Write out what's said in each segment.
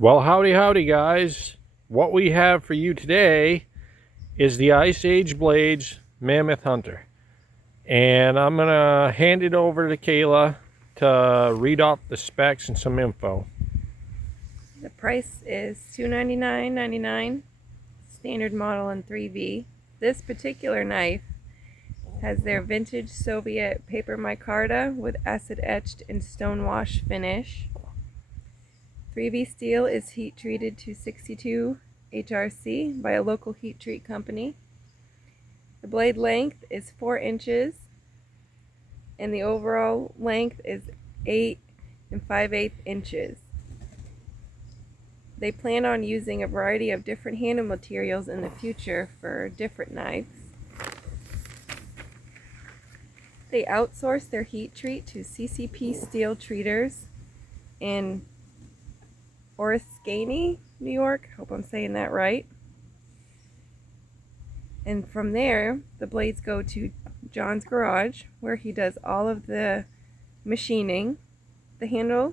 Well, howdy guys. What we have for you today is the Ice Age Blades Mammoth Hunter. And I'm gonna hand it over to Kayla to read off the specs and some info. The price is $299.99, standard model in 3V. This particular knife has their vintage Soviet paper micarta with acid etched and stonewash finish. 3V steel is heat treated to 62 HRC by a local heat treat company. The blade length is 4 inches and the overall length is 8 5/8 inches. They plan on using a variety of different handle materials in the future for different knives. They outsource their heat treat to CCP Steel Treaters in Oriskany, New York. Hope I'm saying that right. And from there, the blades go to John's garage, where he does all of the machining. The handle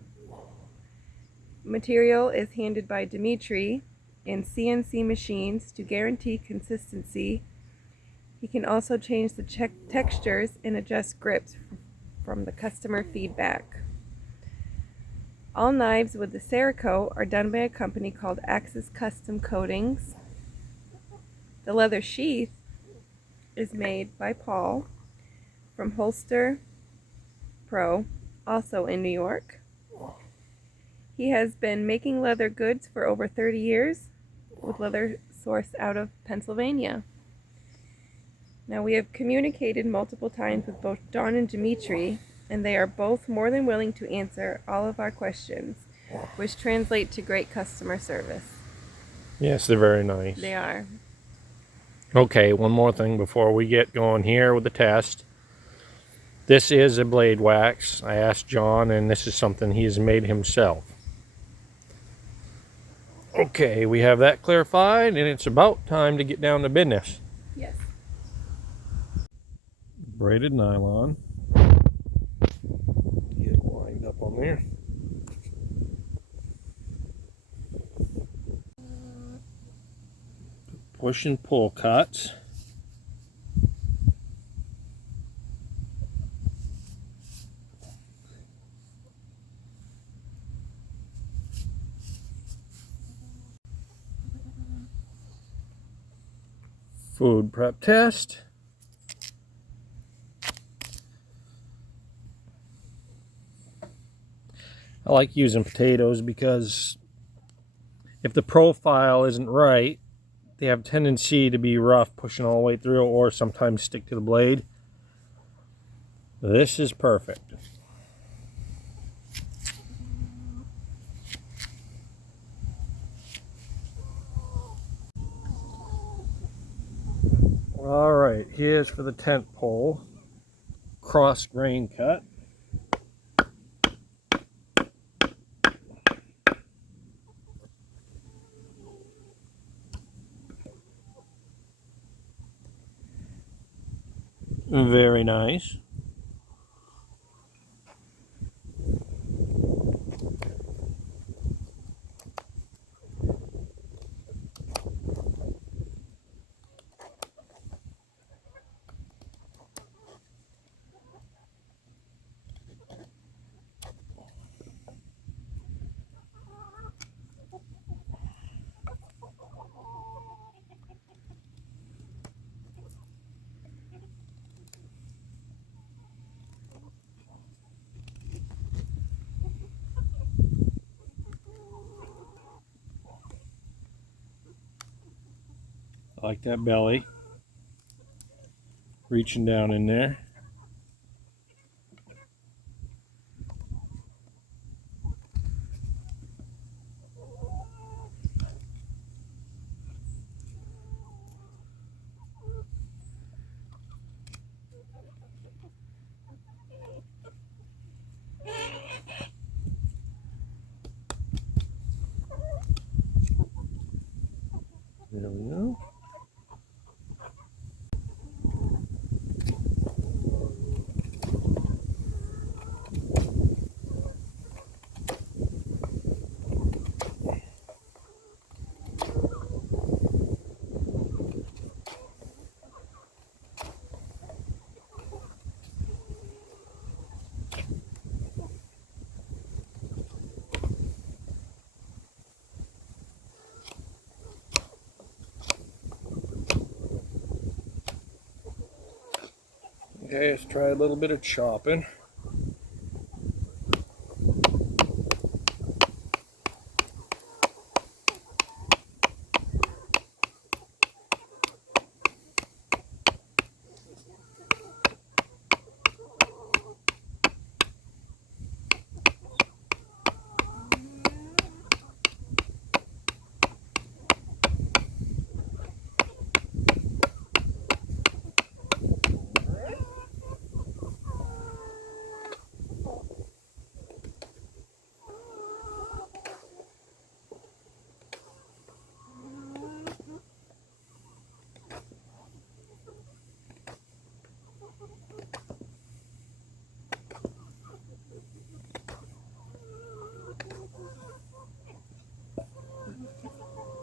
material is handed by Dimitri in CNC machines to guarantee consistency. He can also change the textures and adjust grips from the customer feedback. All knives with the Cerakote are done by a company called Axis Custom Coatings. The leather sheath is made by Paul from Holster Pro, also in New York. He has been making leather goods for over 30 years with leather sourced out of Pennsylvania. Now, we have communicated multiple times with both Don and Dimitri, and they are both more than willing to answer all of our questions, which translate to great customer service. Yes, they're very nice. They are. Okay, one more thing before we get going here with the test. This is a blade wax. I asked John, and this is something he has made himself. Okay, we have that clarified, and it's about time to get down to business. Yes. Braided nylon. Get it lined up on there. Push and pull cuts. Food prep test. I like using potatoes because if the profile isn't right, they have a tendency to be rough pushing all the way through or sometimes stick to the blade. This is perfect. All right, here's for the tent pole. Cross grain cut. Very nice. I like that belly reaching down in there. There we go. Okay, let's try a little bit of chopping.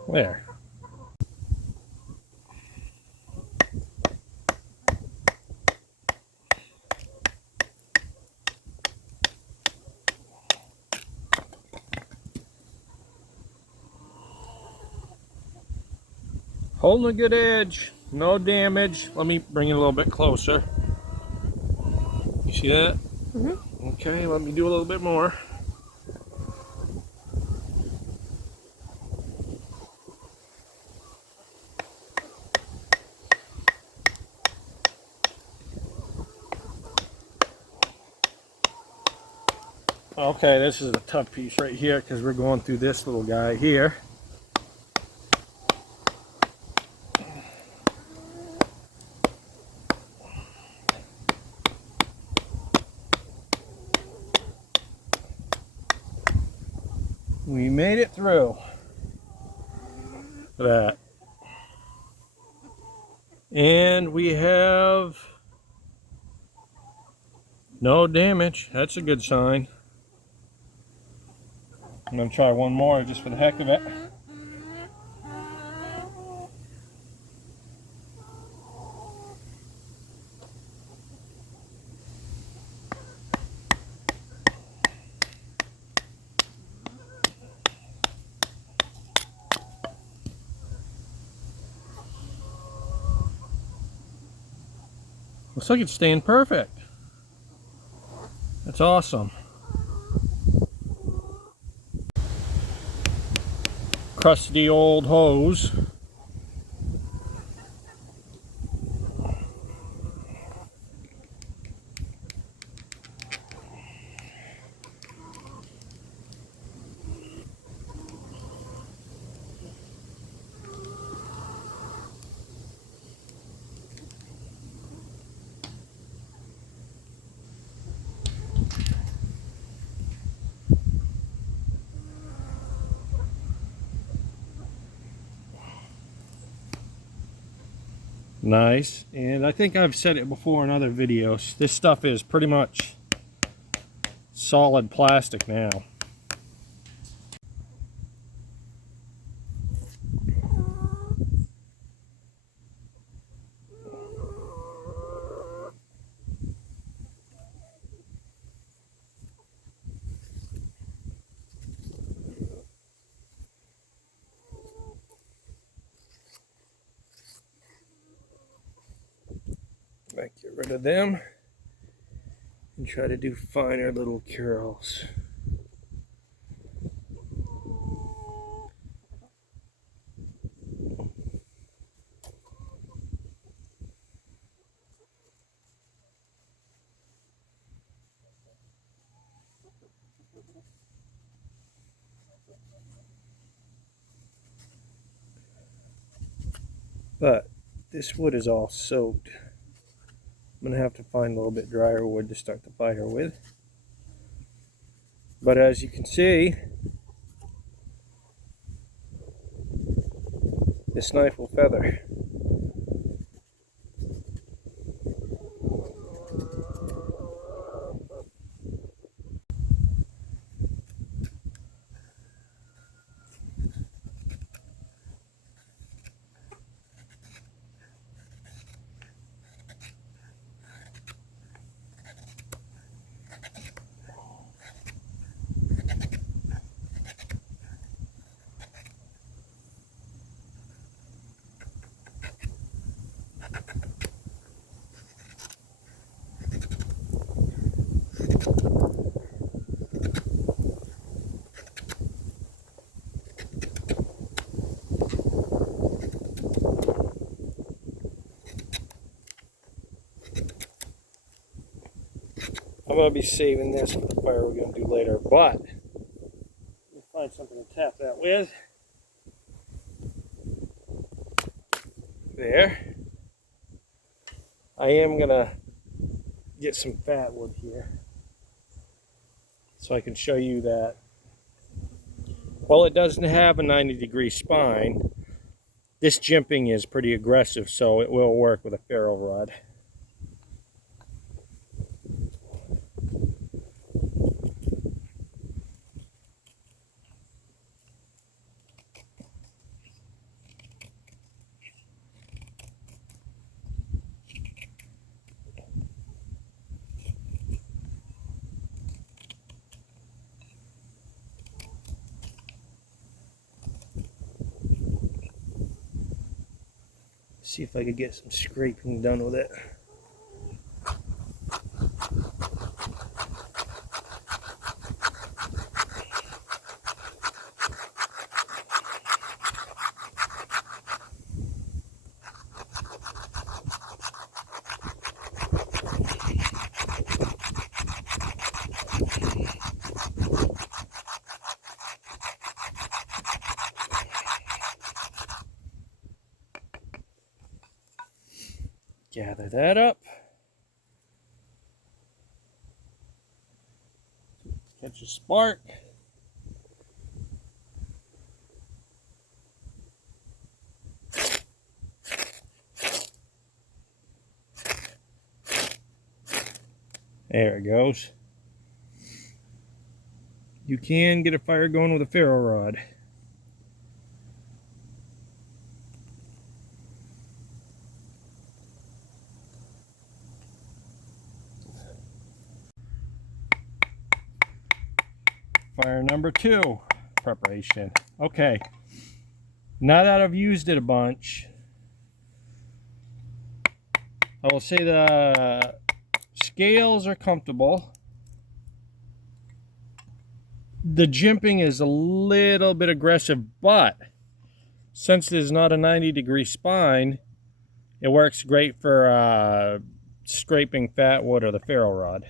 There. Holding a good edge, no damage. Let me bring it a little bit closer. You see that? Mm-hmm. Okay, let me do a little bit more. Okay, this is a tough piece right here because we're going through this little guy here. We made it through that. And we have no damage. That's a good sign. I'm going to try one more just for the heck of it. Looks like it's staying perfect. That's awesome. Crusty old hose. Nice. And I think I've said it before in other videos. This stuff is pretty much solid plastic now. Might get rid of them and try to do finer little curls. But this wood is all soaked. I'm gonna have to find a little bit drier wood to start the fire with. But as you can see, this knife will feather. I'm going to be saving this for the fire we're going to do later, but let me find something to tap that with. There. I am going to get some fat wood here so I can show you that while it doesn't have a 90-degree spine, this jimping is pretty aggressive, so it will work with a ferro rod. See if I could get some scraping done with it. Gather that up. Catch a spark. There it goes. You can get a fire going with a ferro rod. Fire number 2 preparation. Okay, now that I've used it a bunch, I will say the scales are comfortable. The jimping is a little bit aggressive, but since there's not a 90-degree spine, it works great for scraping fat wood or the ferro rod.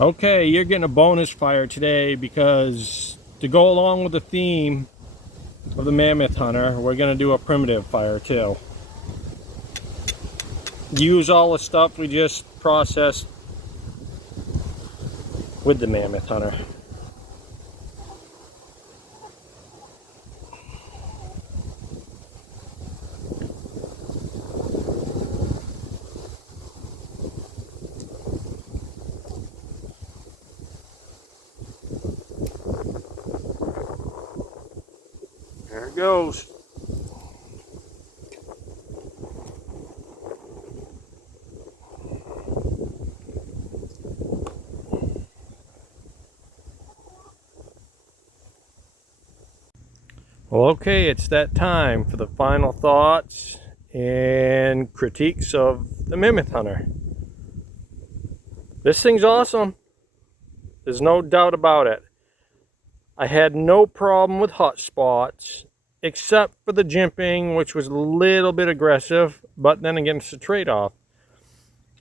Okay, you're getting a bonus fire today because to go along with the theme of the Mammoth Hunter, we're going to do a primitive fire too. Use all the stuff we just processed with the Mammoth Hunter. There it goes. Well, okay, it's that time for the final thoughts and critiques of the Mammoth Hunter. This thing's awesome. There's no doubt about it. I had no problem with hot spots, except for the jimping, which was a little bit aggressive, but then again, it's a trade-off.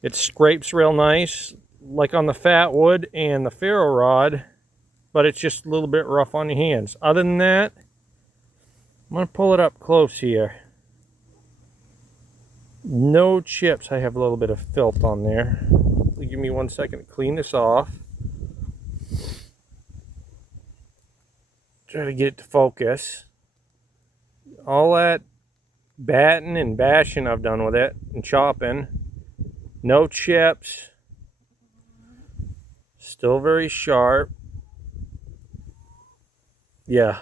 It scrapes real nice, like on the fat wood and the ferro rod, but it's just a little bit rough on your hands. Other than that, I'm going to pull it up close here. No chips. I have a little bit of filth on there. Give me 1 second to clean this off. Try to get it to focus. All that batting and bashing I've done with it and chopping. No chips. Still very sharp. Yeah.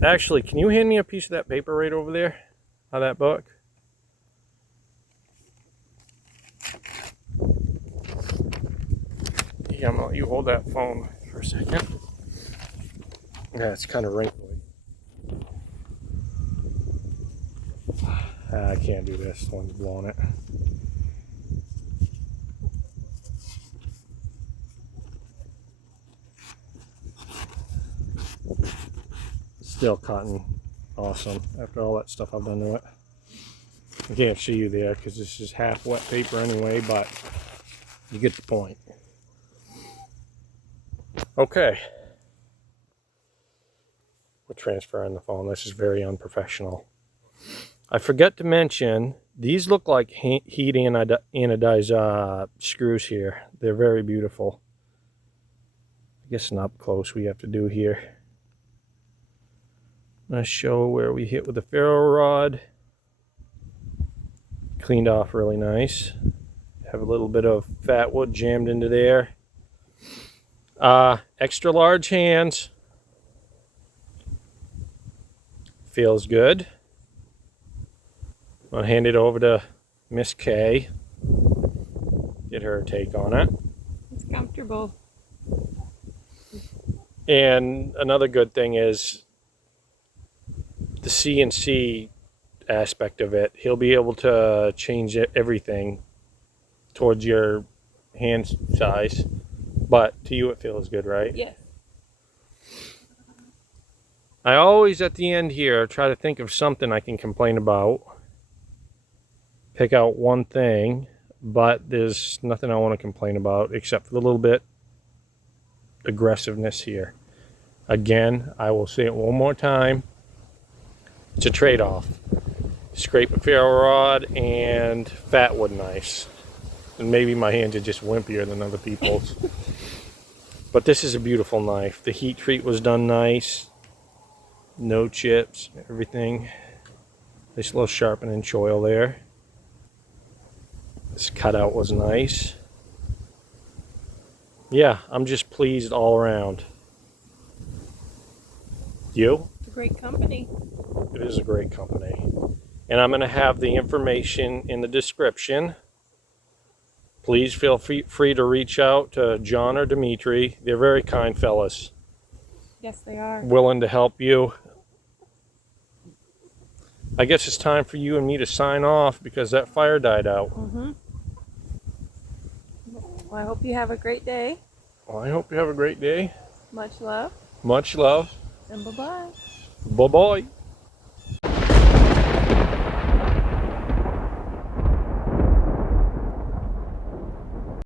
Actually, can you hand me a piece of that paper right over there? Out of that book? Yeah, I'm gonna let you hold that phone for a second. Yeah, it's kind of wrinkly. I can't do this. The one's blowing it. Still cotton. Awesome. After all that stuff I've done to it. I can't show you there because this is half wet paper anyway, but you get the point. Okay. We're transferring the phone. This is very unprofessional. I forgot to mention, these look like heat anodized screws here. They're very beautiful. I guess an up close we have to do here. I'm going to show where we hit with the ferro rod. Cleaned off really nice. Have a little bit of fat wood jammed into there. Extra large hands. Feels good. I'll hand it over to Miss K. Get her take on it. It's comfortable. And another good thing is the CNC aspect of it. He'll be able to change everything towards your hand size. But to you it feels good, right? Yes. I always at the end here try to think of something I can complain about. Pick out one thing, but there's nothing I want to complain about except for the little bit aggressiveness here. Again, I will say it one more time. It's a trade-off. Scrape a ferro rod and fat wood knives. And maybe my hands are just wimpier than other people's. But this is a beautiful knife. The heat treat was done nice. No chips, everything. Nice little sharpening choil there. This cutout was nice. Yeah, I'm just pleased all around. You? It's a great company. It is a great company. And I'm going to have the information in the description. Please feel free to reach out to John or Dimitri. They're very kind fellas. Yes, they are. Willing to help you. I guess it's time for you and me to sign off because that fire died out. Mm-hmm. Well, I hope you have a great day. Well, I hope you have a great day. Much love. Much love. And bye-bye. Bye-bye.